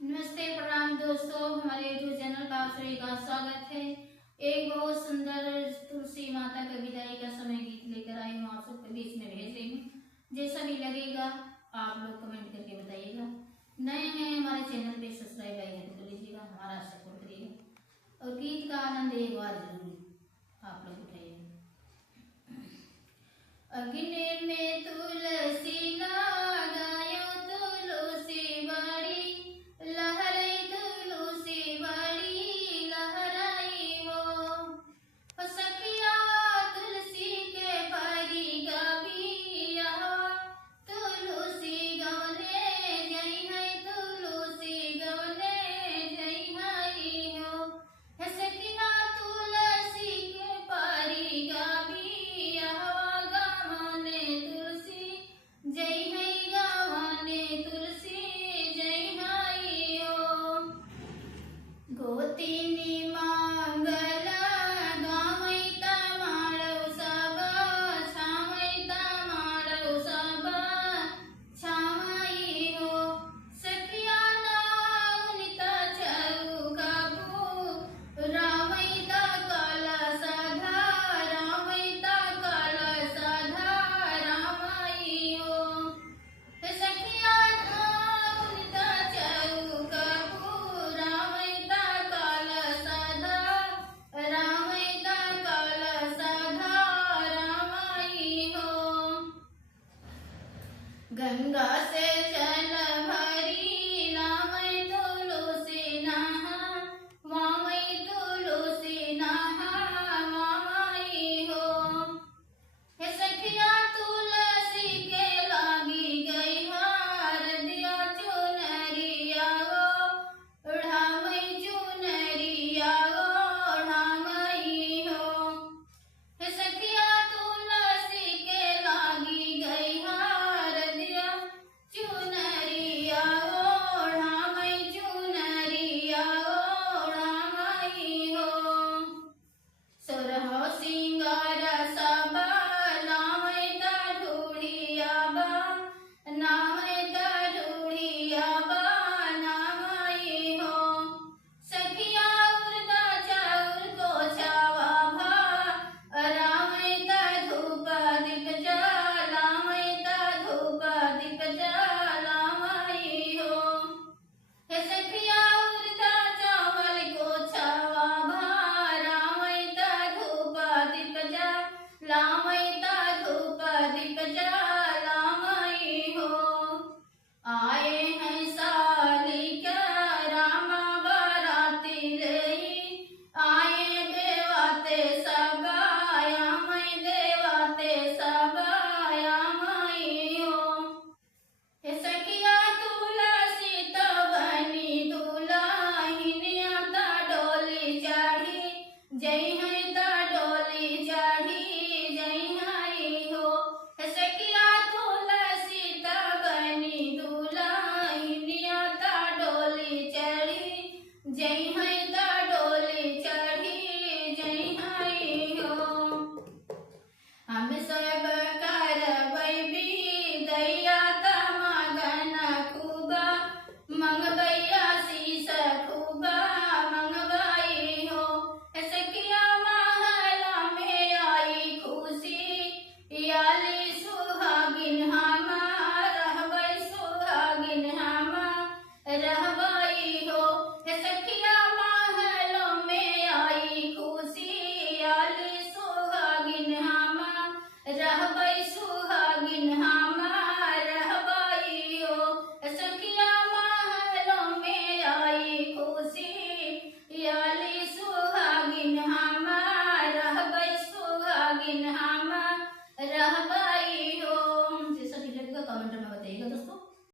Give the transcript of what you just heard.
नमस्ते प्रणाम दोस्तों, हमारे यूट्यूब चैनल पर आप सभी का स्वागत है। एक बहुत सुंदर तुलसी माता का विदाई का समय गीत लेकर आई हूँ, आप सबके बीच में भेज रही हूँ। जैसा भी लगेगा आप लोग कमेंट करके बताइएगा। नए हैं हमारे चैनल पे, सब्सक्राइब आइए तो कर लीजिएगा, हमारा सपोर्ट करिएगा और गीत का आनंद एक बार जरूर आप लोग उठाइएगा। अग्नि में तुलसी ना